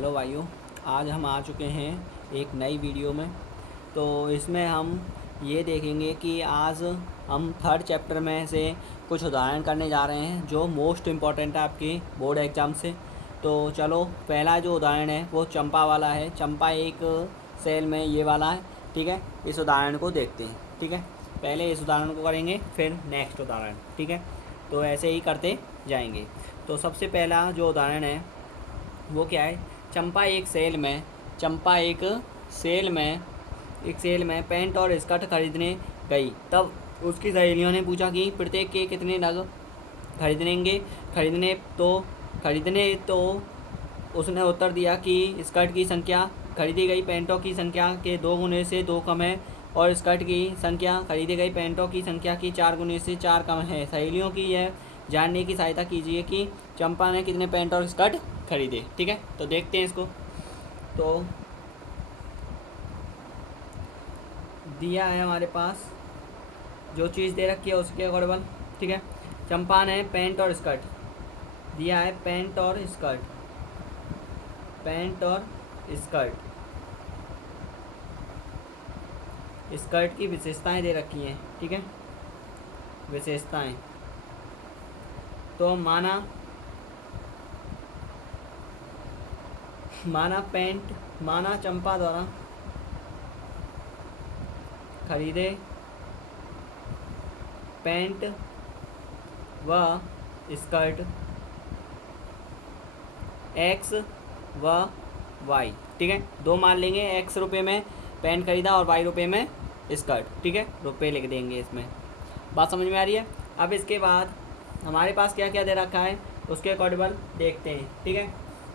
Hello भाइयों। आज हम आ चुके हैं एक नई वीडियो में। तो इसमें हम ये देखेंगे कि आज हम थर्ड चैप्टर में से कुछ उदाहरण करने जा रहे हैं जो मोस्ट इम्पॉर्टेंट है आपके बोर्ड एग्ज़ाम से। तो चलो, पहला जो उदाहरण है वो चंपा वाला है। चंपा एक सेल में ये वाला है, ठीक है। इस उदाहरण को देखते हैं, ठीक है। पहले इस उदाहरण को करेंगे, फिर नेक्स्ट उदाहरण, ठीक है। तो ऐसे ही करते जाएंगे। तो सबसे पहला जो उदाहरण है वो क्या है। चंपा एक सेल में पैंट और स्कर्ट खरीदने गई। तब उसकी सहेलियों ने पूछा कि प्रत्येक के कितने नग खरीदेंगे। खरीदने तो उसने उत्तर दिया कि स्कर्ट की संख्या खरीदी गई पैंटों की संख्या के 2 गुने से 2 कम है और स्कर्ट की संख्या खरीदी गई पैंटों की संख्या की 4 गुने से 4 कम है। सहेलियों की यह जानने की सहायता कीजिए कि चंपा ने कितने पैंट और स्कर्ट खरीदे, ठीक है। तो देखते हैं इसको। तो दिया है हमारे पास, जो चीज़ दे रखी है उसके अकॉर्डिंग, ठीक है। चंपा ने पैंट और स्कर्ट दिया है, पैंट और स्कर्ट की विशेषताएं दे रखी हैं, ठीक है। विशेषताएं तो माना चंपा द्वारा खरीदे पैंट व स्कर्ट एक्स व वाई, ठीक है। दो मान लेंगे, एक्स रुपये में पैंट खरीदा और वाई रुपये में स्कर्ट, ठीक है। रुपये लिख देंगे इसमें। बात समझ में आ रही है। अब इसके बाद हमारे पास क्या क्या दे रखा है उसके अकॉर्डिंग देखते हैं, ठीक है।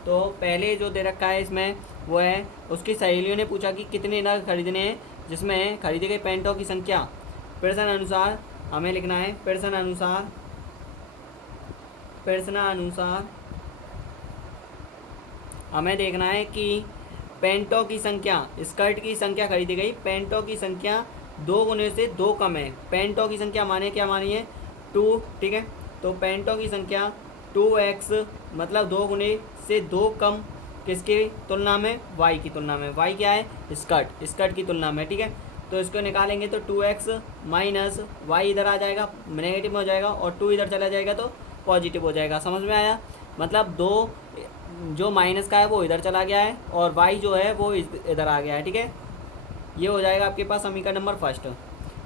तो पहले जो दे रखा है इसमें वो है, उसकी सहेलियों ने पूछा कि कितने नग खरीदने हैं, जिसमें खरीदी गई पैंटों की संख्या प्रश्न अनुसार हमें लिखना है। प्रश्न अनुसार हमें देखना है कि पैंटों की संख्या, स्कर्ट की संख्या खरीदी गई, पैंटों की संख्या 2 गुने से 2 कम है। पैंटों की संख्या माने क्या मानी है 2, ठीक है। तो पैंटों की संख्या 2x मतलब 2 गुने से 2 कम किसकी तुलना में, y की तुलना में। y क्या है, स्कर्ट की तुलना में, ठीक है। तो इसको निकालेंगे तो 2x माइनस वाई इधर आ जाएगा, नेगेटिव में हो जाएगा, और 2 इधर चला जाएगा तो पॉजिटिव हो जाएगा। समझ में आया। मतलब 2 जो माइनस का है वो इधर चला गया है और y जो है वो इधर आ गया है, ठीक है। ये हो जाएगा आपके पास समीकरण नंबर फर्स्ट,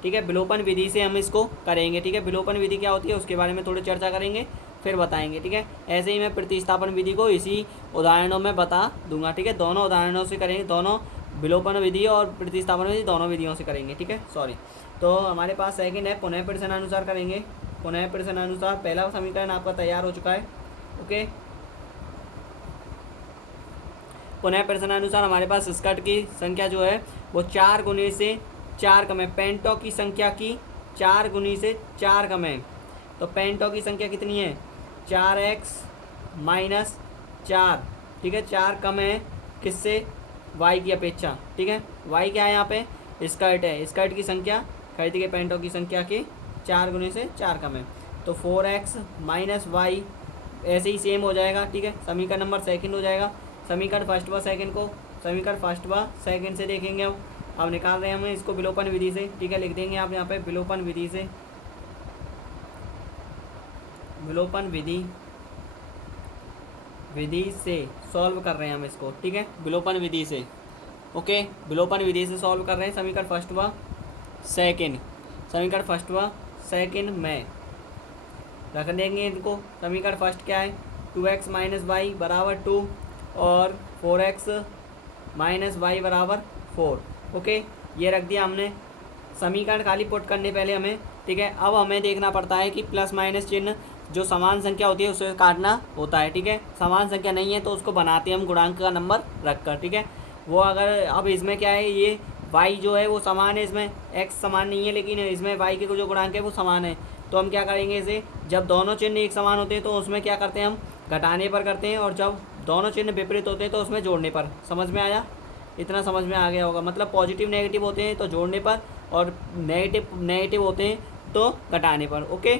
ठीक है। विलोपन विधि से हम इसको करेंगे, ठीक है। विलोपन विधि क्या होती है उसके बारे में थोड़ी चर्चा करेंगे, फिर बताएंगे, ठीक है। ऐसे ही मैं प्रतिस्थापन विधि को इसी उदाहरणों में बता दूंगा, ठीक है। दोनों उदाहरणों से करेंगे, दोनों विलोपन विधि और प्रतिस्थापन विधि दोनों विधियों से करेंगे, ठीक है। सॉरी। तो हमारे पास सेकंड है, पुनः प्रश्नानुसार करेंगे। पुनः प्रश्नानुसार पहला समीकरण आपका तैयार हो चुका है, ओके। पुनः प्रश्नानुसार हमारे पास स्कर्ट की संख्या जो है वो 4 गुने से 4 कम है, पैंटों की संख्या की 4 गुने से 4 कम है। तो पैंटों की संख्या कितनी है 4x माइनस 4, ठीक है। 4 कम है किससे, y की अपेक्षा, ठीक है। y क्या है यहाँ पे, स्कर्ट है। स्कर्ट की संख्या खरीदी गई पैंटों की संख्या के 4 गुने से 4 कम है। तो 4x माइनस वाई ऐसे ही सेम हो जाएगा, ठीक है। समीकरण नंबर सेकंड हो जाएगा। समीकरण फर्स्ट व सेकंड से देखेंगे हम। अब निकाल रहे हैं हम इसको विलोपन विधि से, ठीक है। लिख देंगे आप यहाँ पे विलोपन विधि से सॉल्व कर रहे हैं हम इसको, ठीक है। विलोपन विधि से, ओके। विलोपन विधि से सॉल्व कर रहे हैं समीकरण फर्स्ट व सेकंड में रख देंगे इनको। समीकरण फर्स्ट क्या है, 2x माइनस वाई बराबर 2 और 4x माइनस वाई बराबर 4, ओके। ये रख दिया हमने। समीकरण खाली पुट करने पहले हमें, ठीक है। अब हमें देखना पड़ता है कि प्लस माइनस चिन्ह जो समान संख्या होती है उसे काटना होता है, ठीक है। समान संख्या नहीं है तो उसको बनाते हैं हम गुणांक का नंबर रख कर, ठीक है। वो अगर अब इसमें क्या है, ये y जो है वो समान है, इसमें x समान नहीं है, लेकिन इसमें y के जो गुणांक है वो समान है। तो हम क्या करेंगे, इसे जब दोनों चिन्ह एक समान होते हैं तो उसमें क्या करते हैं हम घटाने पर करते हैं, और जब दोनों चिन्ह विपरीत होते हैं तो उसमें जोड़ने पर। समझ में आया, इतना समझ में आ गया होगा। मतलब पॉजिटिव नेगेटिव होते हैं तो जोड़ने पर, और नेगेटिव होते हैं तो घटाने पर, ओके।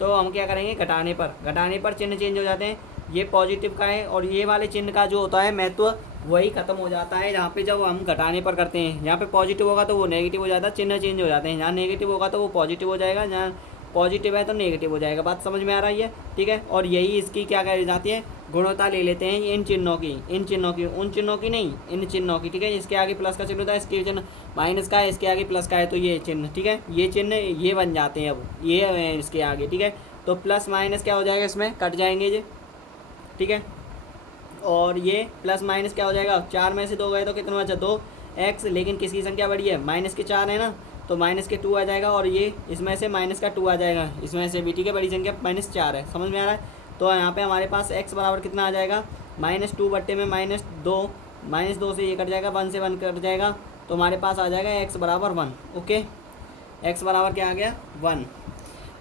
तो हम क्या करेंगे, घटाने पर चिन्ह चेंज हो जाते हैं। ये पॉजिटिव का है, और ये वाले चिन्ह का जो होता है महत्व वही खत्म हो जाता है जहाँ पे जब हम घटाने पर करते हैं। यहाँ पे पॉजिटिव होगा तो वो नेगेटिव हो जाता है, चिन्ह चेंज हो जाते हैं। यहाँ नेगेटिव होगा तो वो पॉजिटिव हो जाएगा, यहाँ पॉजिटिव है तो नेगेटिव हो जाएगा। बात समझ में आ रही है, ठीक है। और यही इसकी क्या कही जाती है, गुणवत्ता ले लेते हैं इन चिन्हों की, इन चिन्हों की, उन चिन्हों की नहीं, इन चिन्हों की, ठीक है। इसके आगे प्लस का चिन्ह होता है, इसके चिन्ह माइनस का है, इसके आगे प्लस का है, तो ये चिन्ह, ठीक है, ये चिन्ह ये बन जाते हैं अब, ये है इसके आगे, ठीक है। तो प्लस माइनस क्या हो जाएगा, इसमें कट जाएंगे ये, ठीक है। और ये प्लस माइनस क्या हो जाएगा, 4 में से 2 गए तो कितना बचा, 2x, लेकिन किसकी संख्या बड़ी है, माइनस के 4 है ना, तो माइनस के 2 आ जाएगा, और ये इसमें से माइनस का 2 आ जाएगा, इसमें से भी, ठीक है। बड़ी संख्या -4 है, समझ में आ रहा है। तो यहाँ पे हमारे पास x बराबर कितना आ जाएगा, -2 बट्टे में -2, -2 से ये कट जाएगा, 1 से 1 कट जाएगा, तो हमारे पास आ जाएगा x बराबर 1। ओके, x बराबर क्या आ गया, 1।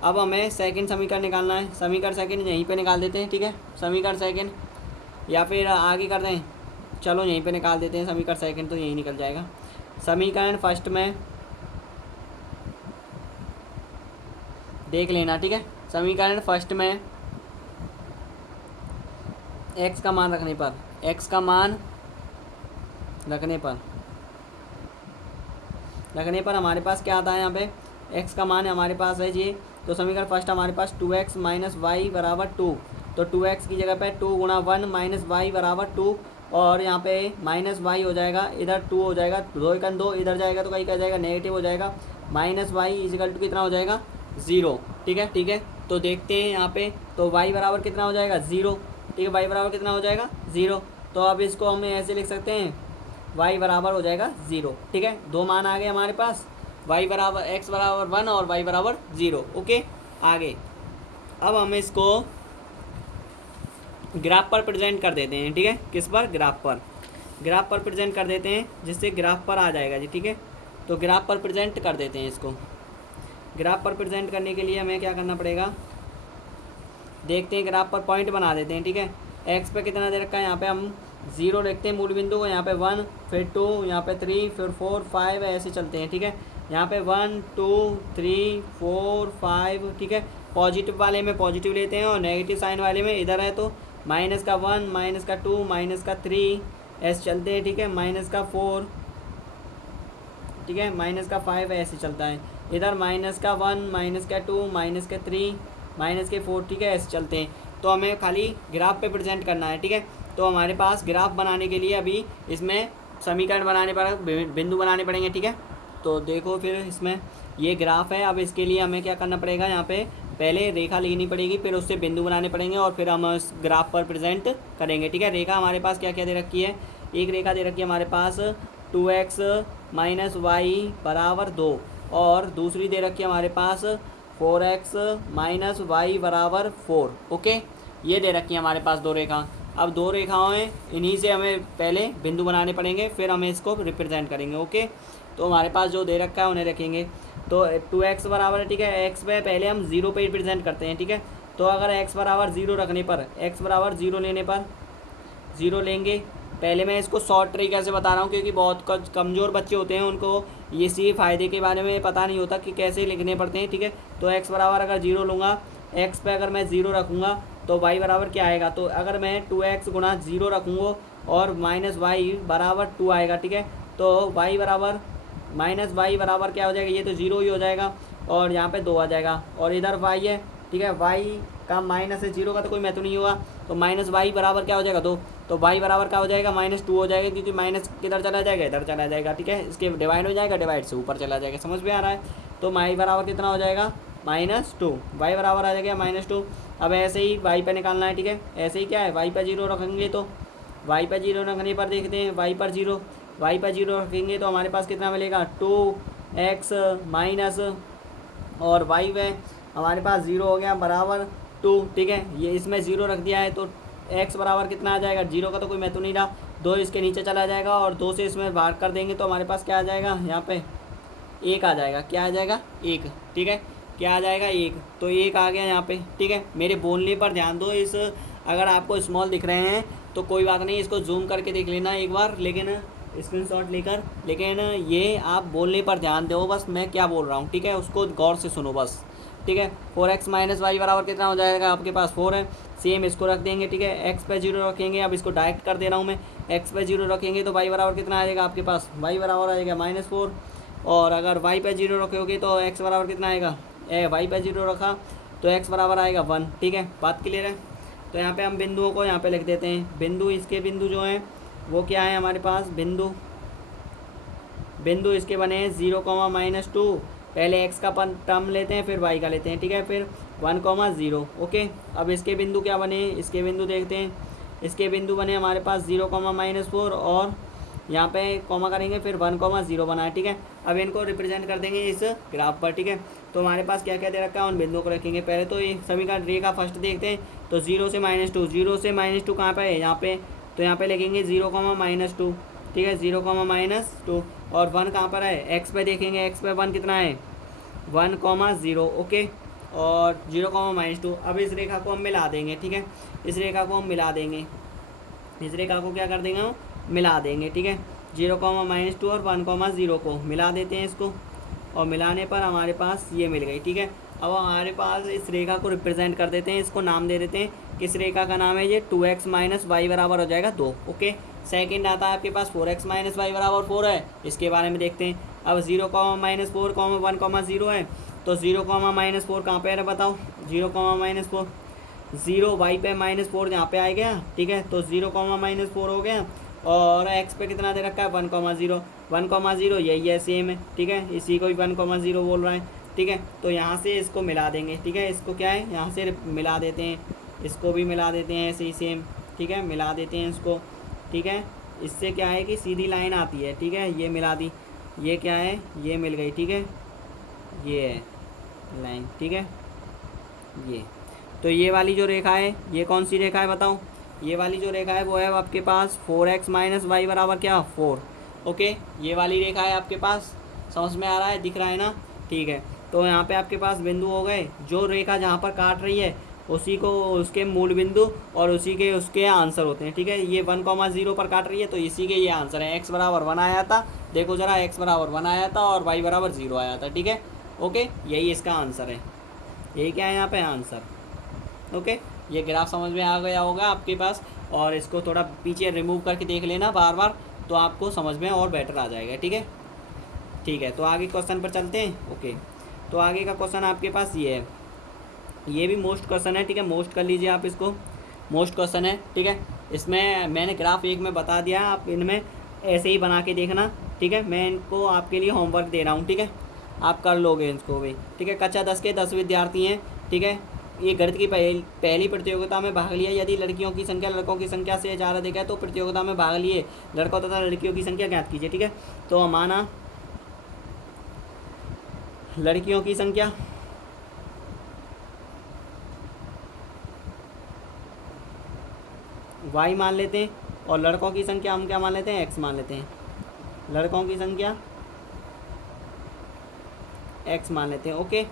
अब हमें सेकंड समीकरण निकालना है। समीकरण सेकंड यहीं पे निकाल देते हैं, ठीक है। समीकरण सेकंड या फिर आगे कर दें, चलो यहीं पे निकाल देते हैं समीकरण सेकंड, तो यहीं निकल जाएगा। समीकरण फर्स्ट में देख लेना, ठीक है। समीकरण फर्स्ट में x का मान रखने पर, x का मान रखने पर हमारे पास क्या आता है, यहाँ पे x का मान हमारे पास है जी। तो समीकरण फर्स्ट हमारे पास 2x माइनस वाई बराबर 2, तो 2x की जगह पे 2 गुणा 1 माइनस वाई बराबर 2, और यहाँ पे माइनस वाई हो जाएगा, इधर 2 हो जाएगा, 2 1 2, इधर जाएगा तो कहीं क्या जाएगा, नेगेटिव हो जाएगा, माइनस वाई इजिकल टू कितना हो जाएगा, 0, ठीक है, ठीक है। तो देखते हैं यहाँ पे, तो y बराबर कितना हो जाएगा, 0, ठीक है, y बराबर कितना हो जाएगा, 0। तो अब इसको हम ऐसे लिख सकते हैं, y बराबर हो जाएगा 0, ठीक है। दो मान आ गए हमारे पास, y बराबर x बराबर 1 और y बराबर 0। ओके, आगे अब हम इसको ग्राफ पर प्रेजेंट कर देते हैं, ठीक है। किस पर, ग्राफ पर प्रेजेंट कर देते हैं, जिससे ग्राफ पर आ जाएगा जी, ठीक है। तो ग्राफ पर प्रेजेंट कर देते हैं इसको। ग्राफ पर प्रेजेंट करने के लिए हमें क्या करना पड़ेगा, देखते हैं। ग्राफ पर पॉइंट बना देते हैं, ठीक है। एक्स पे कितना दे रखा है, यहाँ पे हम 0 लिखते हैं मूल बिंदु को, यहाँ पे 1, फिर 2, यहाँ पे 3, फिर 4 5 ऐसे चलते हैं, ठीक है। यहाँ पे 1 2 3 4 5, ठीक है। पॉजिटिव वाले में पॉजिटिव लेते हैं, और नेगेटिव साइन वाले में इधर है तो माइनस का 1, माइनस का 2, माइनस का 3 ऐसे चलते हैं, ठीक है। माइनस का 4, ठीक है, माइनस का 5 ऐसे चलता है। इधर माइनस का 1, माइनस का 2, माइनस के 3, माइनस के 4, ठीक है, ऐसे चलते हैं। तो हमें खाली ग्राफ पे प्रेजेंट करना है, ठीक है। तो हमारे पास ग्राफ बनाने के लिए अभी इसमें समीकरण बनाने पर बिंदु बनाने पड़ेंगे, ठीक है। तो देखो फिर इसमें ये ग्राफ है, अब इसके लिए हमें क्या करना पड़ेगा, यहाँ पे पहले रेखा लेनी पड़ेगी, फिर उससे बिंदु बनाने पड़ेंगे, और फिर हम उस ग्राफ पर प्रेजेंट करेंगे, ठीक है। रेखा हमारे पास क्या क्या दे रखी है, एक रेखा दे रखी है हमारे पास 2x माइनस वाई बराबर 2, और दूसरी दे रखी है हमारे पास 4x माइनस वाई बराबर 4। ओके, ये दे रखी है हमारे पास दो रेखा। अब दो रेखाओं हैं, इन्हीं से हमें पहले बिंदु बनाने पड़ेंगे, फिर हमें इसको रिप्रेजेंट करेंगे। ओके, तो हमारे पास जो दे रखा है उन्हें रखेंगे। तो 2x बराबर है, ठीक है, x पे पहले हम 0 पे रिप्रेजेंट करते हैं, ठीक है। तो अगर x बराबर 0 रखने पर, x बराबर 0 लेने पर 0 लेंगे। पहले मैं इसको शॉर्ट तरीके से बता रहा हूँ, क्योंकि बहुत कमज़ोर बच्चे होते हैं, उनको ये सी फ़ायदे के बारे में पता नहीं होता कि कैसे लिखने पड़ते हैं, ठीक है। तो x बराबर अगर 0 लूँगा, x पे अगर मैं 0 रखूँगा तो y बराबर क्या आएगा, तो अगर मैं 2x गुणा 0 रखूँगा और माइनस वाई बराबर 2 आएगा, ठीक है। तो y बराबर माइनस वाई बराबर क्या हो जाएगा, ये तो 0 ही हो जाएगा, और यहाँ पे 2 आ जाएगा, और इधर y है, ठीक है। y का माइनस है, 0 का तो कोई महत्व नहीं होगा, तो माइनस वाई बराबर क्या हो जाएगा, 2। तो y बराबर क्या हो जाएगा, -2 हो जाएगा, क्योंकि माइनस किधर चला जाएगा, इधर चला जाएगा, ठीक है। इसके डिवाइड हो जाएगा, डिवाइड से ऊपर चला जाएगा, समझ में आ रहा है। तो y बराबर कितना हो जाएगा, -2, y बराबर आ जाएगा -2। अब ऐसे ही y पे निकालना है, ठीक है। ऐसे ही क्या है, y पे 0 रखेंगे, तो y पे 0 रखने पर देखते हैं, y पर 0 रखेंगे तो हमारे पास कितना मिलेगा, 2x माइनस, और y में हमारे पास 0 हो गया बराबर 2, ठीक है। ये इसमें 0 रख दिया है, तो x बराबर कितना आ जाएगा, 0 का तो कोई महत्व नहीं रहा, 2 इसके नीचे चला जाएगा, और 2 से इसमें भाग कर देंगे तो हमारे पास क्या आ जाएगा, यहाँ पे 1 आ जाएगा। क्या आ जाएगा, 1, ठीक है। क्या आ जाएगा, 1, तो 1 आ गया यहाँ पे, ठीक है। मेरे बोलने पर ध्यान दो, इस अगर आपको स्मॉल दिख रहे हैं तो कोई बात नहीं, इसको जूम करके देख लेना एक बार, लेकिन स्क्रीनशॉट लेकर, लेकिन ये आप बोलने पर ध्यान दो, बस मैं क्या बोल रहा हूँ, ठीक है, उसको गौर से सुनो बस। ठीक है। 4x माइनस वाई बराबर कितना हो जाएगा, आपके पास 4 है, सेम इसको रख देंगे, ठीक है। एक्स पे 0 रखेंगे, अब इसको डायरेक्ट कर दे रहा हूँ मैं, एक्स पे 0 रखेंगे तो वाई बराबर कितना आएगा आपके पास, वाई बराबर आएगा -4। और अगर वाई पे 0 रखोगे तो एक्स बराबर कितना आएगा, वाई पे 0 रखा तो एक्स बराबर आएगा 1, ठीक है। बात क्लियर है। तो यहाँ पे हम बिंदुओं को यहाँ पे लिख देते हैं, बिंदु इसके बिंदु जो हैं वो क्या है हमारे पास, बिंदु इसके बने हैं 0, -2। पहले x का टर्म लेते हैं, फिर y का लेते हैं, ठीक है, फिर 1, 0। ओके, अब इसके बिंदु क्या बने, इसके बिंदु देखते हैं। इसके बिंदु बने हमारे पास 0, -4 और यहाँ पे कॉमा करेंगे, फिर 1, 0 बना है, ठीक है। अब इनको रिप्रेजेंट कर देंगे इस ग्राफ पर, ठीक है। तो हमारे पास क्या क्या दे रखा है, उन बिंदुओं को रखेंगे। पहले तो ये समीकरण रेखा फर्स्ट देखते हैं। तो 0 से -2, 0 से -2 कहाँ पर है, यहाँ पे, तो यहाँ पे लिखेंगे 0, -2, ठीक है, 0, -2। और 1 कहाँ पर है, एक्स पे देखेंगे, एक्स पे 1 कितना है, 1, 0। ओके, और 0, -2। अब इस रेखा को हम मिला देंगे, ठीक है, इस रेखा को हम मिला देंगे, इस रेखा को क्या कर देंगे हम, मिला देंगे, ठीक है। 0, -2 और 1, 0 को मिला देते हैं इसको, और मिलाने पर हमारे पास ये मिल गई, ठीक है। अब हमारे पास इस रेखा को रिप्रेजेंट कर देते हैं, इसको नाम दे देते हैं। किस रेखा का नाम है ये, 2x माइनस वाई बराबर हो जाएगा 2। ओके, सेकंड आता है आपके पास 4x माइनस वाई बराबर 4 है, इसके बारे में देखते हैं। अब 0, -4, 1, 0 है, तो 0, -4 कहाँ पे है बताओ, 0, -4, 0 वाई पे -4 यहाँ पे आ गया, ठीक है। तो 0, -4 हो गया, और x पे कितना दे रखा है, 1, 0 यही है, सेम है, ठीक है, इसी को भी 1, 0 बोल रहा है, ठीक है। तो यहाँ से इसको मिला देंगे, ठीक है, इसको क्या है, यहाँ से मिला देते हैं, इसको भी मिला देते हैं ऐसे ही सेम, ठीक है, मिला देते हैं इसको, ठीक है। इससे क्या है कि सीधी लाइन आती है, ठीक है, ये मिला दी, ये क्या है, ये मिल गई, ठीक है, ये है लाइन, ठीक है, ये। तो ये वाली जो रेखा है, ये कौन सी रेखा है बताओ, ये वाली जो रेखा है वो है आपके पास 4x माइनस वाई बराबर क्या, 4। ओके, ये वाली रेखा है आपके पास, समझ में आ रहा है, दिख रहा है ना, ठीक है। तो यहाँ पे आपके पास बिंदु हो गए, जो रेखा जहाँ पर काट रही है उसी को उसके मूल बिंदु और उसी के उसके आंसर होते हैं, ठीक है। ये 1, 0 पर काट रही है, तो इसी के ये आंसर है। x बराबर 1 आया था, देखो जरा, x बराबर 1 आया था और y बराबर 0 आया था, ठीक है। ओके, यही इसका आंसर है, यही क्या है यहाँ पे आंसर। ओके, ये ग्राफ समझ में आ गया होगा आपके पास, और इसको थोड़ा पीछे रिमूव करके देख लेना बार बार, तो आपको समझ में और बेटर आ जाएगा, ठीक है। ठीक है, तो आगे क्वेश्चन पर चलते हैं। ओके, तो आगे का क्वेश्चन आपके पास ये है, ये भी मोस्ट क्वेश्चन है, ठीक है, मोस्ट कर लीजिए आप इसको, मोस्ट क्वेश्चन है, ठीक है। इसमें मैंने ग्राफ 1 में बता दिया, आप इनमें ऐसे ही बना के देखना, ठीक है। मैं इनको आपके लिए होमवर्क दे रहा हूँ, ठीक है, आप कर लोगे इसको भी, ठीक है। कक्षा 10 के 10 विद्यार्थी हैं, ठीक है। ये गणित की पहली प्रतियोगिता में भाग लिया। यदि लड़कियों की संख्या लड़कों की संख्या से ज़्यादा अधिक है तो प्रतियोगिता में भाग लिए लड़कों तथा लड़कियों की संख्या ज्ञात कीजिए, ठीक है। तो माना लड़कियों की संख्या y मान लेते हैं, और लड़कों की संख्या हम क्या मान लेते हैं, x मान लेते हैं। लड़कों की संख्या x मान लेते हैं, ओके,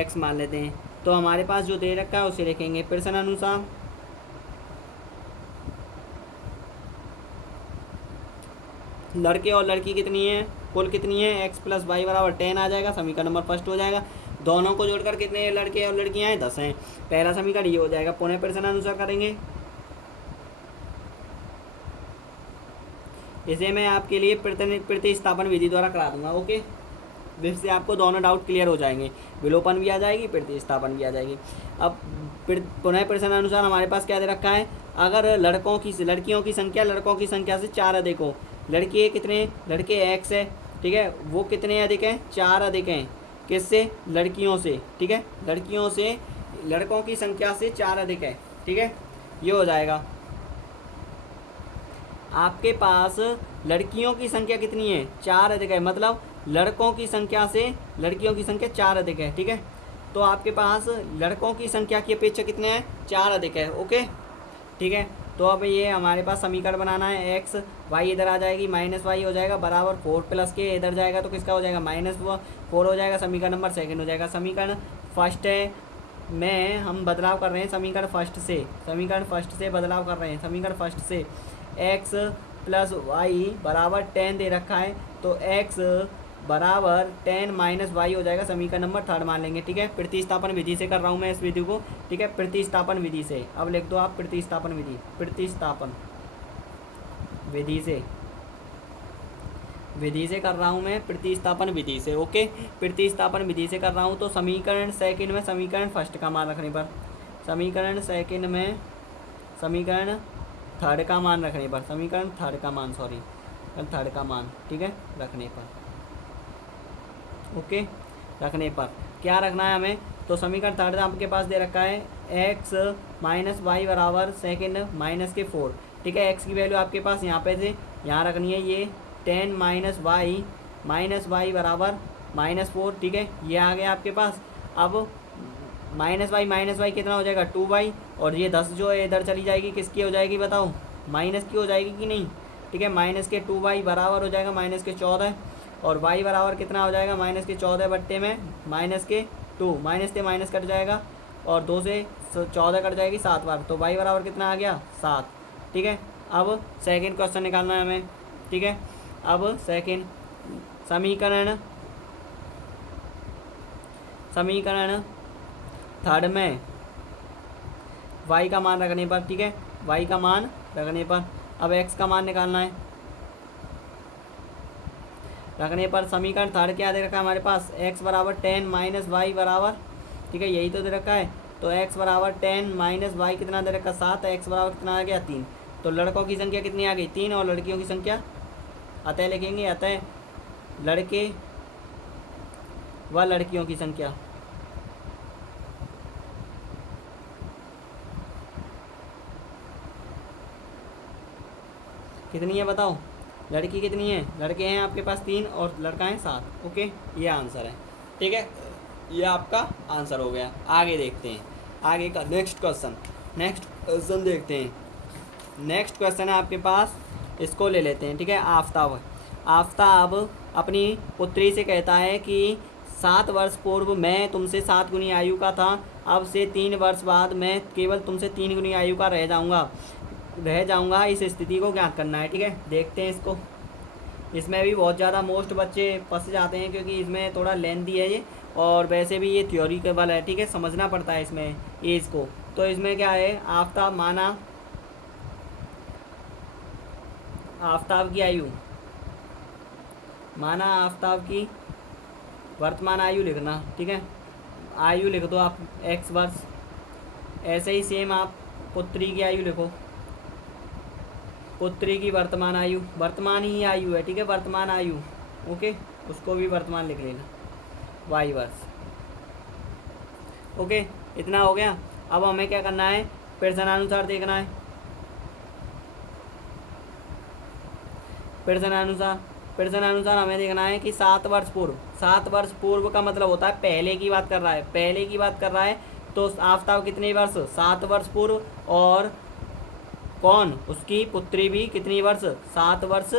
x मान लेते हैं। तो हमारे पास जो दे रखा है उसे लिखेंगे प्रश्न अनुसार। लड़के और लड़की कितनी है, कुल कितनी है, x + y बराबर 10 आ जाएगा, समीकरण नंबर फर्स्ट हो जाएगा। दोनों को जोड़कर कितने लड़के और लड़कियां हैं, 10 हैं, पहला समीकरण ये हो जाएगा। पुनः प्रश्न अनुसार करेंगे, इसे मैं आपके लिए प्रतिस्थापन विधि द्वारा करा दूंगा, ओके, जिससे आपको दोनों डाउट क्लियर हो जाएंगे, विलोपन भी आ जाएगी, प्रतिस्थापन भी आ जाएगी। अब पुनः प्रश्न अनुसार हमारे पास क्या दे रखा है, अगर लड़कियों की संख्या लड़कों की संख्या से 4 अधिक हो, लड़के कितने, लड़के x है, ठीक है, वो कितने अधिक हैं, 4 अधिक हैं, किससे, लड़कियों से, ठीक है, लड़कियों से लड़कों की संख्या से 4 अधिक है, ठीक है, ये हो जाएगा। आपके पास लड़कियों की संख्या कितनी है, 4 अधिक है, मतलब लड़कों की संख्या से लड़कियों की संख्या 4 अधिक है, ठीक है। तो आपके पास लड़कों की संख्या की अपेक्षा कितने हैं, 4 अधिक है, ओके, ठीक है। तो अब ये हमारे पास समीकरण बनाना है, x y इधर आ जाएगी, -y हो जाएगा बराबर 4 + k इधर जाएगा तो किसका हो जाएगा, -4 हो जाएगा, समीकरण नंबर सेकंड हो जाएगा। समीकरण फर्स्ट है में हम बदलाव कर रहे हैं, समीकरण फर्स्ट से बदलाव कर रहे हैं, समीकरण फर्स्ट से x + y बराबर 10 दे रखा है, तो x बराबर 10 माइनस वाई हो जाएगा, समीकरण नंबर 3 मान लेंगे। ठीक है, प्रतिस्थापन विधि से कर रहा हूँ मैं इस विधि को। ठीक है, प्रतिस्थापन विधि से, अब लिख दो आप प्रतिस्थापन विधि, प्रतिस्थापन विधि से, विधि से कर रहा हूँ मैं, प्रतिस्थापन विधि से। ओके, प्रतिस्थापन विधि से कर रहा हूँ। तो समीकरण सेकंड में समीकरण फर्स्ट का मान रखने पर, समीकरण सेकंड में समीकरण थर्ड का मान रखने पर, समीकरण थर्ड का मान, सॉरी थर्ड का मान, ठीक है, रखने पर, ओके, रखने पर क्या रखना है हमें, तो समीकरण थर्ड आपके पास दे रखा है एक्स माइनस वाई बराबर सेकेंड माइनस के 4। ठीक है, एक्स की वैल्यू आपके पास यहाँ पे से यहाँ रखनी है, ये 10 माइनस वाई बराबर -4। ठीक है, ये आ गया आपके पास। अब माइनस वाई कितना हो जाएगा 2y, और ये 10 जो है इधर चली जाएगी, किसकी हो जाएगी बताओ, माइनस की हो जाएगी कि नहीं। ठीक है, माइनस के 2y बराबर हो जाएगा माइनस के 14, और y बराबर कितना हो जाएगा माइनस के 14 बट्टे में माइनस के 2, माइनस से माइनस कट जाएगा और 2 से 14 कट जाएगी 7 बार, तो y बराबर कितना आ गया 7। ठीक है, अब सेकंड क्वेश्चन निकालना है हमें। ठीक है, अब सेकंड समीकरण थर्ड में y का मान रखने पर, ठीक है, y का मान रखने पर अब x का मान निकालना है। रखने पर समीकरण थर्ड क्या दे रखा है हमारे पास, x बराबर 10 माइनस वाई बराबर, ठीक है, यही तो दे रखा है। तो x बराबर 10 माइनस वाई कितना दे रखा, 7, x बराबर कितना आ गया 3। तो लड़कों की संख्या कितनी आ गई 3, और लड़कियों की संख्या अतः लिखेंगे, अतः लड़के व लड़कियों की संख्या कितनी है बताओ, लड़की कितनी है, लड़के हैं आपके पास 3 और लड़का है 7। ओके, ये आंसर है। ठीक है, ये आपका आंसर हो गया। आगे देखते हैं आगे का नेक्स्ट क्वेश्चन देखते हैं। नेक्स्ट क्वेश्चन है आपके पास, इसको ले लेते हैं। ठीक है, आफ्ताब अपनी पुत्री से कहता है कि 7 वर्ष पूर्व मैं तुमसे 7 गुनी आयु का था, अब से 3 वर्ष बाद मैं केवल तुमसे 3 गुनी आयु का रह जाऊंगा। इस स्थिति को ज्ञात करना है। ठीक है, देखते हैं इसको। इसमें भी बहुत ज़्यादा मोस्ट बच्चे फंस जाते हैं, क्योंकि इसमें थोड़ा लेंथी है ये, और वैसे भी ये थ्योरिटिकल है। ठीक है, समझना पड़ता है इसमें एज को। तो इसमें क्या है, आफ्ताब की आयु, माना आफ्ताब की वर्तमान आयु लिखना। ठीक है, आयु लिख दो आप x वर्ष। ऐसे ही सेम आप पुत्री की आयु लिखो, पुत्री की वर्तमान आयु, वर्तमान ही आयु है। ठीक है, वर्तमान आयु, ओके, उसको भी वर्तमान लिख लेना, y वर्ष। ओके, इतना हो गया। अब हमें क्या करना है, प्रश्नानुसार देखना है। प्रश्नानुसार हमें देखना है कि 7 वर्ष पूर्व का मतलब होता है पहले की बात कर रहा है। तो आफ्ताब कितने वर्ष, 7 वर्ष पूर्व, और कौन, उसकी पुत्री भी कितनी वर्ष, 7 वर्ष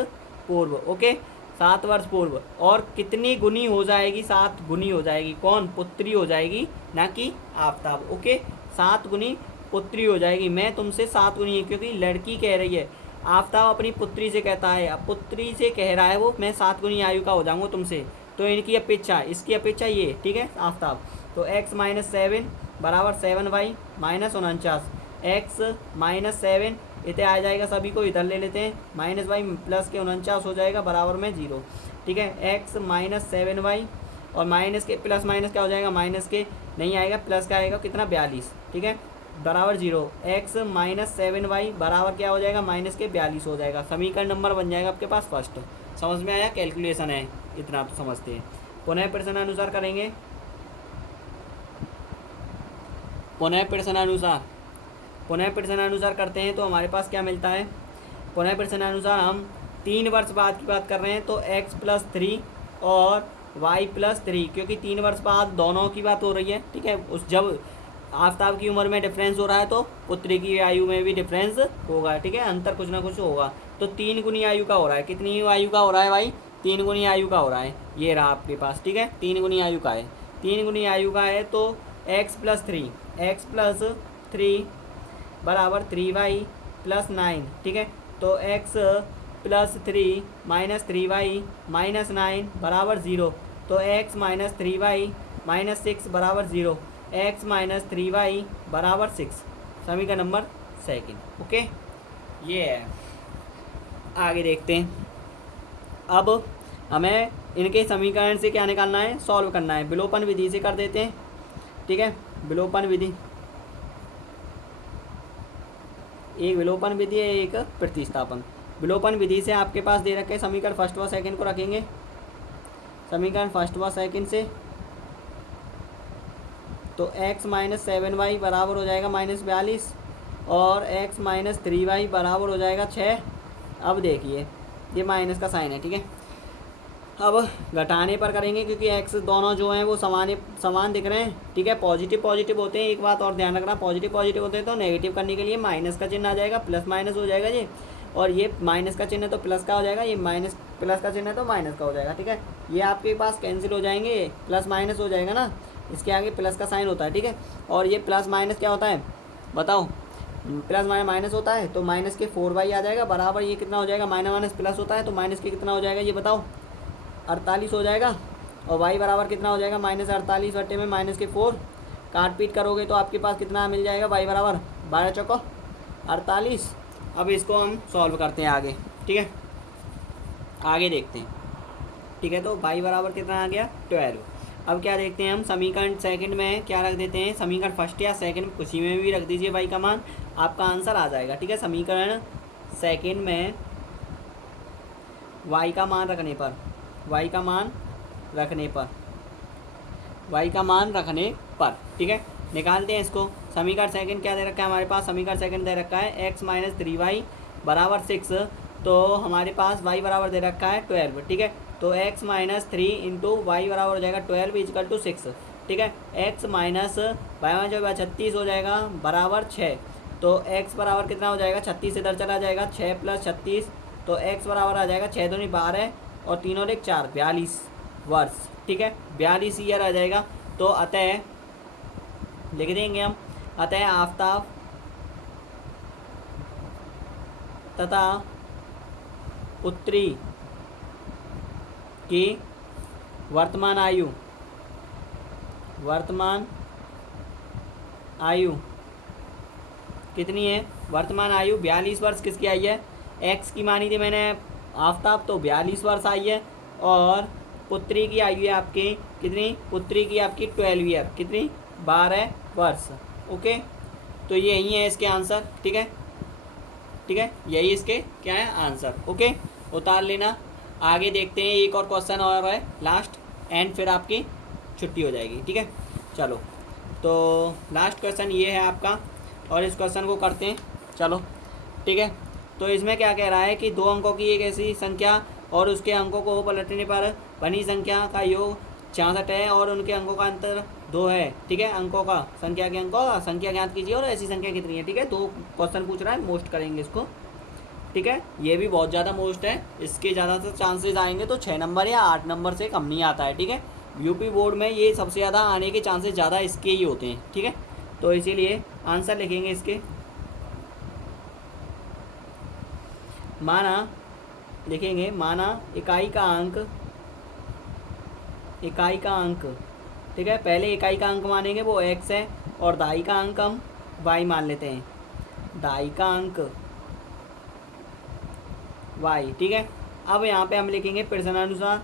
पूर्व। ओके, 7 वर्ष पूर्व, और कितनी गुनी हो जाएगी, 7 गुनी हो जाएगी, कौन, पुत्री हो जाएगी, ना कि आफ्ताब। ओके, 7 गुनी पुत्री हो जाएगी। मैं तुमसे 7 गुनी है, क्योंकि लड़की कह रही है, आफ्ताब अपनी पुत्री से कहता है, अब पुत्री से कह रहा है वो, मैं 7 गुनी आयु का हो जाऊंगा तुमसे। तो इनकी अपेक्षा, इसकी अपेक्षा ये, ठीक है, आफ्ताब। तो x माइनस 7 बराबर 7y माइनस 49, x माइनस 7 इधर आ जाएगा, सभी को इधर ले लेते हैं, माइनस वाई प्लस के 49 हो जाएगा बराबर में 0। ठीक है, x माइनस 7y, और माइनस के प्लस माइनस क्या हो जाएगा, माइनस के नहीं आएगा, प्लस का आएगा कितना 42। ठीक है, बराबर 0। x माइनस 7y बराबर क्या हो जाएगा, माइनस के 42 हो जाएगा। समीकरण नंबर बन जाएगा आपके पास फर्स्ट। समझ में आया, कैलकुलेशन है, इतना तो समझते हैं। पुनः प्रश्नानुसार करेंगे, पुनः प्रश्नानुसार करते हैं। तो हमारे पास क्या मिलता है, पुनः प्रश्नानुसार हम 3 वर्ष बाद की बात कर रहे हैं, तो x प्लस 3 और y प्लस 3, क्योंकि 3 वर्ष बाद दोनों की बात हो रही है। ठीक है, उस जब आफ्ताब की उम्र में डिफरेंस हो रहा है, तो पुत्री की आयु में भी डिफरेंस होगा। ठीक है, अंतर कुछ ना कुछ होगा। तो 3 गुनी आयु का हो रहा है, कितनी आयु का हो रहा है भाई, 3 गुनी आयु का हो रहा है। ये रहा आपके पास, ठीक है, 3 गुनी आयु का है, 3 गुनी आयु का है। तो x प्लस 3 बराबर 3y प्लस 9। ठीक है, तो x plus 3 minus 3y minus 9 बराबर 0। तो x माइनस 3y माइनस 6 बराबर 0, x माइनस 3y बराबर 6, समीकरण नंबर सेकंड। ओके, ये है। आगे देखते हैं। अब हमें इनके समीकरण से क्या निकालना है, सॉल्व करना है। विलोपन विधि से कर देते हैं, ठीक है। विलोपन विधि, एक विलोपन विधि है, एक प्रतिस्थापन। विलोपन विधि से आपके पास दे रखे समीकरण फर्स्ट व सेकंड को रखेंगे। समीकरण फर्स्ट व सेकंड से तो x माइनस 7y बराबर हो जाएगा माइनस 42 और x माइनस 3y बराबर हो जाएगा 6। अब देखिए ये माइनस का साइन है, ठीक है। अब घटाने पर करेंगे क्योंकि x दोनों जो हैं वो समान दिख रहे हैं, ठीक है। पॉजिटिव पॉजिटिव होते हैं, एक बात और ध्यान रखना, पॉजिटिव पॉजिटिव होते हैं तो नेगेटिव करने के लिए माइनस का चिन्ह आ जाएगा, प्लस माइनस हो जाएगा ये। और ये माइनस का चिन्ह है तो प्लस का हो जाएगा, ये माइनस प्लस का चिन्ह है तो माइनस का हो जाएगा, ठीक है। ये आपके पास कैंसिल हो जाएंगे, प्लस माइनस हो जाएगा ना, इसके आगे प्लस का साइन होता है, ठीक है। और ये प्लस माइनस क्या होता है बताओ, प्लस माइनस होता है तो माइनस के 4y आ जाएगा बराबर, ये कितना हो जाएगा, माइनस माइनस प्लस होता है तो माइनस के कितना हो जाएगा ये बताओ, 48 हो जाएगा। और y बराबर कितना हो जाएगा, माइनस 48 बटे में माइनस के 4, काट पीट करोगे तो आपके पास कितना मिल जाएगा, y बराबर 12 चौको 48। अब इसको हम सॉल्व करते हैं आगे, ठीक है। आगे देखते हैं, ठीक है। तो y बराबर कितना आ गया 12। अब क्या देखते हैं हम, समीकरण सेकंड में क्या रख देते हैं, समीकरण फर्स्ट या सेकंड किसी में भी रख दीजिए y का मान, आपका आंसर आ जाएगा, ठीक है। समीकरण सेकंड में y का मान रखने पर, y का मान रखने पर, y का मान रखने पर, ठीक है। निकालते हैं इसको। समीकरण सेकंड क्या दे रखा है हमारे पास, समीकरण सेकंड दे रखा है x माइनस 3y बराबर 6, तो हमारे पास y बराबर दे रखा है 12, ठीक है। तो x माइनस 3 इंटू वाई बराबर हो जाएगा 12 इजकल टू 6, ठीक है। x माइनस वाई जो 36 हो जाएगा बराबर 6, तो x बराबर कितना हो जाएगा, 36 इधर चला जाएगा, 6 प्लस 36, तो x बराबर आ जाएगा 6 दूनी 12 और 3 और 1 4, 42 वर्ष, ठीक है। 42 ईयर आ जाएगा। तो अतः लिख देंगे हम, अतः आफताब तथा उत्तरी की वर्तमान आयु कितनी है, वर्तमान आयु 42 वर्ष किसकी आई है, एक्स की मानी थी मैंने आफताब, तो 42 वर्ष आई है। और पुत्री की आयु है आपकी कितनी, पुत्री की आपकी 12 ईयर, कितनी 12 वर्ष। ओके, तो ये यही है इसके आंसर, ठीक है, ठीक है, यही इसके क्या है आंसर। ओके, उतार लेना। आगे देखते हैं, एक और क्वेश्चन और है लास्ट एंड, फिर आपकी छुट्टी हो जाएगी, ठीक है। चलो, तो लास्ट क्वेश्चन ये है आपका, और इस क्वेश्चन को करते हैं, चलो, ठीक है। तो इसमें क्या कह रहा है कि 2 अंकों की एक ऐसी संख्या और उसके अंकों को पलटने पर बनी संख्या का योग 66 है और उनके अंकों का अंतर 2 है, ठीक है। अंकों का, संख्या के अंकों का संख्या ज्ञात कीजिए और ऐसी संख्या कितनी है, ठीक है। 2 क्वेश्चन पूछ रहा है, मोस्ट करेंगे इसको, ठीक है। ये भी बहुत ज़्यादा मोस्ट है, इसके ज़्यादातर चांसेस आएंगे तो 6 नंबर या 8 नंबर से कम नहीं आता है, ठीक है। यूपी बोर्ड में ये सबसे ज़्यादा आने के चांसेस ज़्यादा इसके ही होते हैं, ठीक है। तो इसीलिए आंसर लिखेंगे इसके, माना लिखेंगे, माना इकाई का अंक, ठीक है। पहले इकाई का अंक मानेंगे वो x है और दहाई का अंक हम y मान लेते हैं, दहाई का अंक y, ठीक है। अब यहाँ पे हम लिखेंगे प्रश्नानुसार,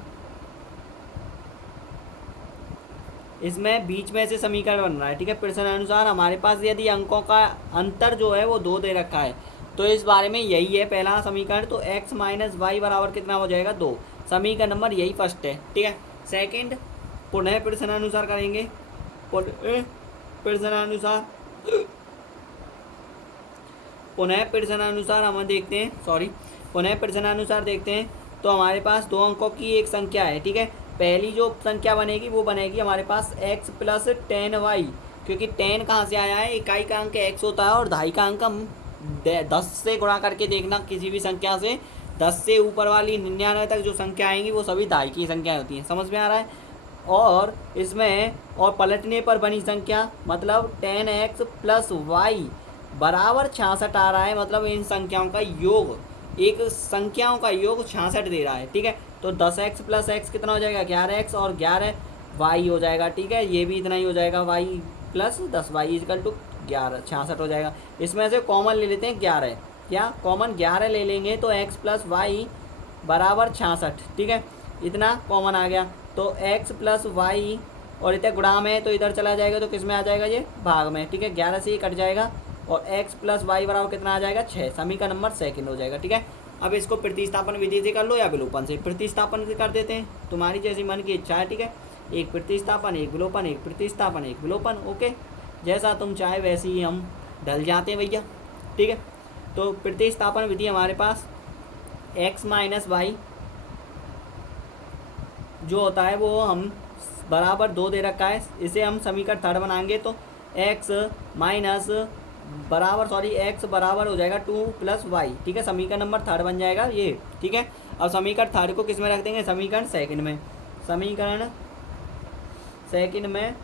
इसमें बीच में से समीकरण बन रहा है, ठीक है। प्रश्नानुसार हमारे पास यदि अंकों का अंतर जो है वो 2 दे रखा है, तो इस बारे में यही है पहला समीकरण, तो x माइनस वाई बराबर कितना हो जाएगा 2, समीकरण नंबर यही फर्स्ट है, ठीक है। सेकंड, पुनः प्रश्नानुसार करेंगे, पुनः प्रश्नानुसार हम देखते हैं, पुनः प्रश्नानुसार देखते हैं। तो हमारे पास 2 अंकों की एक संख्या है, ठीक है। पहली जो संख्या बनेगी वो बनेगी हमारे पास x प्लस 10y, क्योंकि 10 कहाँ से आया है, इकाई का अंक x होता है और दहाई का अंक हम 10 से गुणा करके देखना, किसी भी संख्या से 10 से ऊपर वाली 99 तक जो संख्या आएंगी वो सभी दहाई की संख्याएं होती हैं, समझ में आ रहा है। और इसमें और पलटने पर बनी संख्या मतलब 10x प्लस वाई बराबर 66 आ रहा है, मतलब इन संख्याओं का योग एक संख्याओं का योग 66 दे रहा है, ठीक है। तो 10x प्लस एक्स कितना हो जाएगा 11x, और 11y हो जाएगा, ठीक है। ये भी इतना ही हो जाएगा, y plus 10y is equal to 11, 66 हो जाएगा। इसमें से कॉमन ले लेते हैं 11, क्या कॉमन 11 ले लेंगे तो x प्लस वाई बराबर 66, ठीक है। इतना कॉमन आ गया, तो x प्लस वाई और इतना गुणा में, तो इधर चला जाएगा तो किस में आ जाएगा ये भाग में, ठीक है। 11 से ही कट जाएगा और x प्लस वाई बराबर कितना आ जाएगा 6, समीकरण नंबर सेकंड हो जाएगा, ठीक है। अब इसको प्रतिस्थापन विधि से कर लो या विलोपन से, प्रतिस्थापन से कर देते हैं, तुम्हारी जैसी मन की इच्छा है, ठीक है। एक प्रतिस्थापन, एक विलोपन, एक प्रतिस्थापन, एक विलोपन, ओके। जैसा तुम चाहे वैसे ही हम ढल जाते हैं भैया, ठीक है। तो प्रतिस्थापन विधि हमारे पास x माइनस वाई जो होता है वो हम बराबर 2 दे रखा है, इसे हम समीकरण थर्ड बनाएंगे तो x माइनस x बराबर हो जाएगा 2 प्लस वाई, ठीक है। समीकरण नंबर थर्ड बन जाएगा ये, ठीक है। अब समीकरण थर्ड को किस में रख देंगे, समीकरण सेकंड में। समीकरण सेकंड में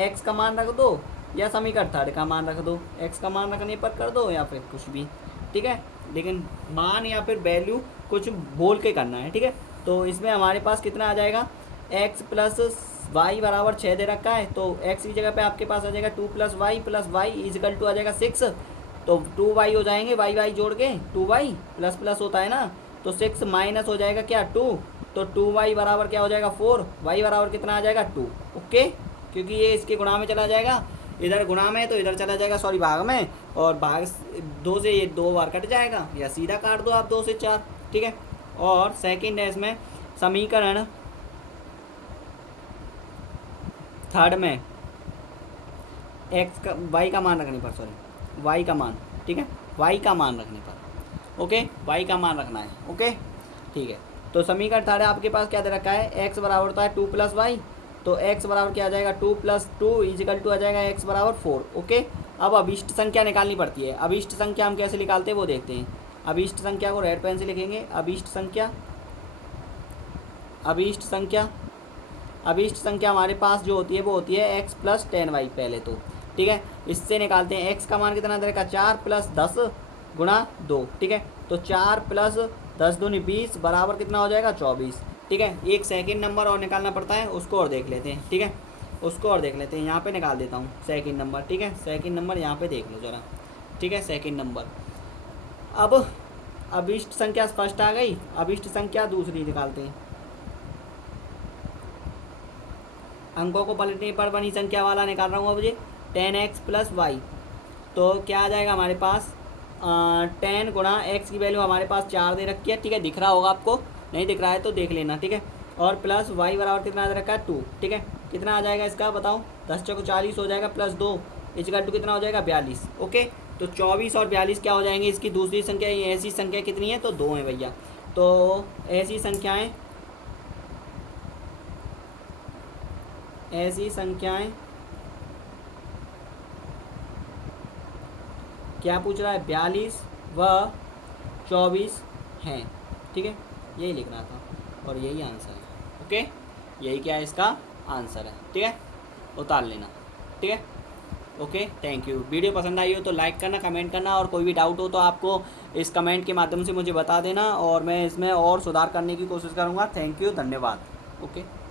x का मान रख दो या समीकरण थर्ड का मान रख दो, x का मान रखने पर कर दो या फिर कुछ भी, ठीक है। लेकिन मान या फिर वैल्यू कुछ बोल के करना है, ठीक है। तो इसमें हमारे पास कितना आ जाएगा, x प्लस वाई बराबर 6 दे रखा है, तो x की जगह पे आपके पास आ जाएगा 2 प्लस वाई इजकल टू आ जाएगा 6, तो 2y हो जाएंगे, वाई जोड़ के 2y प्लस प्लस होता है ना, तो 6 माइनस हो जाएगा क्या 2, तो 2y बराबर क्या हो जाएगा 4, y बराबर कितना आ जाएगा 2, ओके। क्योंकि ये इसके गुणा में चला जाएगा, इधर गुणा में तो इधर चला जाएगा, सॉरी भाग में, और भाग 2 से ये 2 बार कट जाएगा, या सीधा काट दो आप 2 से 4, ठीक है। और सेकंड है इसमें समीकरण थर्ड में x का y का मान रखने पर, सॉरी y का मान, ठीक है, y का मान रखने पर, ओके, y का मान रखना है, ओके, ठीक है। तो समीकरण थर्ड आपके पास क्या दे रखा है, x बराबर होता है 2 प्लस वाई, तो x बराबर क्या आ जाएगा 2 प्लस 2 इजिकल टू आ जाएगा x बराबर 4, ओके। अब अभिष्ट संख्या निकालनी पड़ती है, अभिष्ट संख्या हम कैसे निकालते हैं वो देखते हैं। अभिष्ट संख्या को रेड पेन से लिखेंगे, अभिष्ट संख्या, अभिष्ट संख्या, अभिष्ट संख्या हमारे पास जो होती है वो होती है x प्लस 10y पहले तो, ठीक है। इससे निकालते हैं x का मान कितना दे रखा 4 प्लस 10 गुणा 2, ठीक है। तो 4 प्लस 10 दूनी 20 बराबर कितना हो जाएगा 24, ठीक है। एक सेकंड नंबर और निकालना पड़ता है, उसको और देख लेते हैं, ठीक है, उसको और देख लेते हैं। यहाँ पे निकाल देता हूँ सेकंड नंबर, ठीक है, सेकंड नंबर यहाँ पे देख लो ज़रा, ठीक है, सेकंड नंबर। अब अभिष्ट संख्या फर्स्ट आ गई, अभिष्ट संख्या दूसरी निकालते हैं। अंकों को पलटने पर बनी संख्या वाला निकाल रहा हूँ अब ये 10x प्लस वाई, तो क्या आ जाएगा हमारे पास 10 गुणा x की वैल्यू हमारे पास 4 दे रखी है, ठीक है, दिख रहा होगा आपको, नहीं दिख रहा है तो देख लेना, ठीक है। और प्लस y बराबर कितना दे रखा है 2, ठीक है। कितना आ जाएगा इसका बताओ, 10 चौको 40 हो जाएगा, प्लस 2 इजकल टू कितना हो जाएगा 42, ओके। तो 24 और 42 क्या हो जाएंगे, इसकी दूसरी संख्या, ऐसी संख्या कितनी है तो 2 है भैया। तो ऐसी संख्याएँ, ऐसी संख्याएं क्या पूछ रहा है 42 व 24 हैं, ठीक है, यही लिखना था और यही आंसर है, ओके, यही क्या है इसका आंसर है, ठीक है, उतार लेना, ठीक है, ओके। Thank you. वीडियो पसंद आई हो तो लाइक करना, कमेंट करना, और कोई भी डाउट हो तो आपको इस कमेंट के माध्यम से मुझे बता देना और मैं इसमें और सुधार करने की कोशिश करूँगा। थैंक यू, धन्यवाद, ओके।